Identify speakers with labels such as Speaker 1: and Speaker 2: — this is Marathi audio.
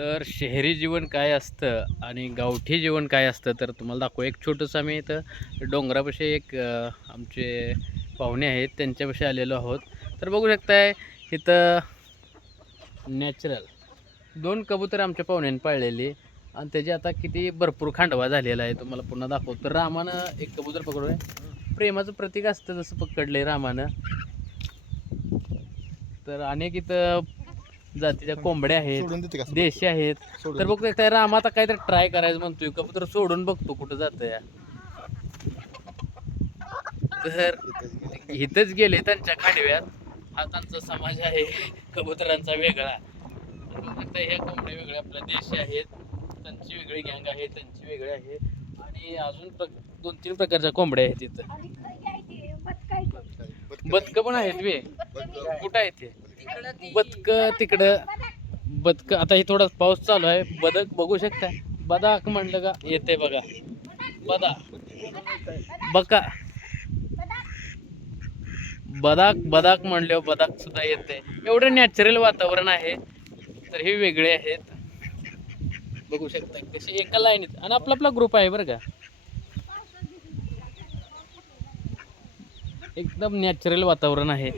Speaker 1: तर शहरी जीवन काय असतं आणि गावठी जीवन काय असतं तर तुम्हाला दाखवू. एक छोटंसं आम्ही इथं डोंगरापाशी एक आमचे पाहुणे आहेत त्यांच्यापाशी आलेलो आहोत. तर बघू शकताय इथं नॅचरल दोन कबूतर आमच्या पाहुण्याने पाळलेली आणि त्याची आता किती भरपूर खांडवा झालेला आहे. तुम्हाला पुन्हा दाखवतो तर रामानं एक कबूतर पकडून प्रेमाचं प्रतीक असतं जसं पकडलंय रामानं. तर अनेक इथं जातीच्या कोंबड्या आहेत
Speaker 2: सोडून देते का
Speaker 1: देशी आहेत.
Speaker 2: सोडून
Speaker 1: तर बघ त्या राम आता काहीतरी ट्राय करायचं म्हणतोय कबूतर सोडून बघतो कुठं जात या तर. इथंच गेले त्यांच्या खांडव्यात. हा त्यांचा समाज आहे कबुतरांचा वेगळा. तर बघू शकता ह्या कोंबड्या वेगळ्या आपल्या देशी आहेत. त्यांची वेगळी गँग आहे त्यांची वेगळी आहे. आणि अजून प्र- दोन तीन प्रकारच्या कोंबड्या आहेत इथं. बदक पण आहेत वे कुठं आहेत ते बदक तिकडं बदक. आता हे थोडा पाऊस चालू आहे. बदक बघू शकता. बदाक म्हणलं का येते बघा. बदा बका. बदाक बदाक म्हणल्यावर बदाक सुद्धा येते. एवढं नॅचरल वातावरण आहे तर हे वेगळे आहेत. बघू शकता कसे एका लाईनीत आणि आपला आपला ग्रुप आहे बरं का. एकदम नॅचरल वातावरण आहे.